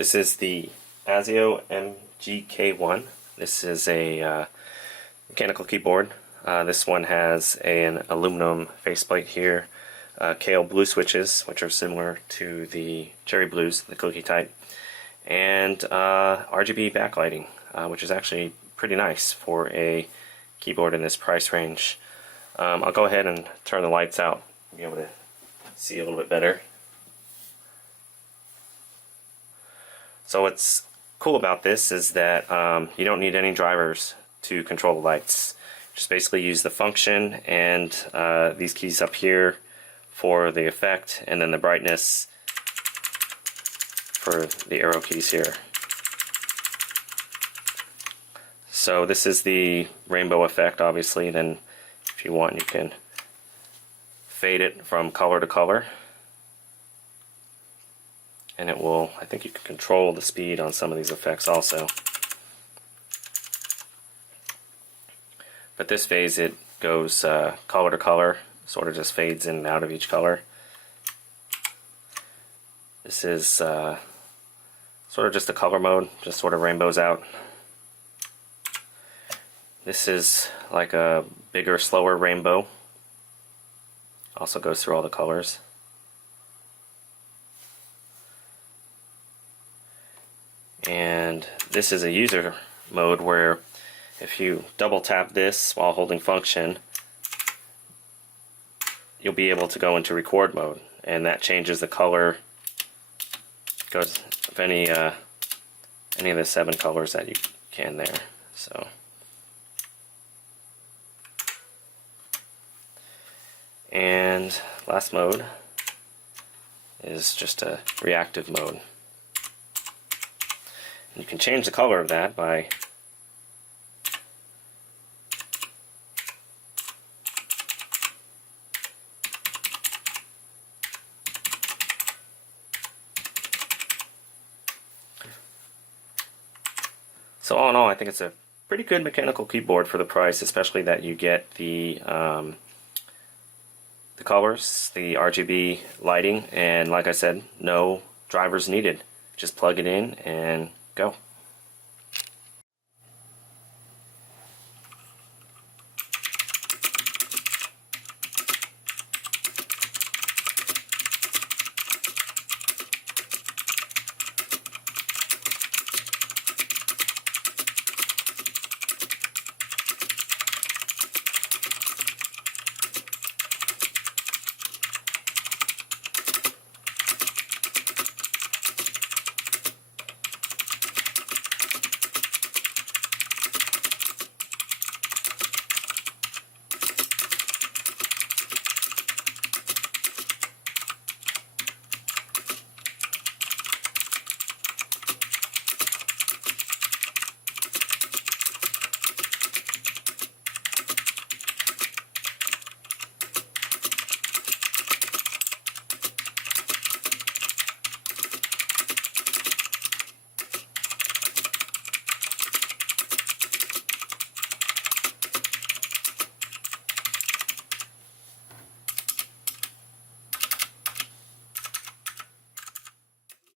This is the Azio MGK1. This is a mechanical keyboard. This one has an aluminum faceplate here, kale blue switches, which are similar to the cherry blues, the cookie type, and RGB backlighting, which is actually pretty nice for a keyboard in this price range. I'll go ahead and turn the lights out, be able to see a little bit better. So what's cool about this is that you don't need any drivers to control the lights. Just basically use the function and these keys up here for the effect, and then the brightness for the arrow keys here. So this is the rainbow effect, obviously. Then if you want, you can fade it from color to color, and it will, I think you can control the speed on some of these effects also. But this phase, it goes color to color, sort of just fades in and out of each color. This is sort of just a color mode, just sort of rainbows out. This is like a bigger, slower rainbow. Also goes through all the colors. And this is a user mode where if you double tap this while holding function, you'll be able to go into record mode, and that changes the color, goes of any of the 7 colors that you can there. So and last mode is just a reactive mode. You can change the color of that by So all in all, I think it's a pretty good mechanical keyboard for the price, especially that you get the colors, the RGB lighting, and like I said, no drivers needed. Just plug it in and go.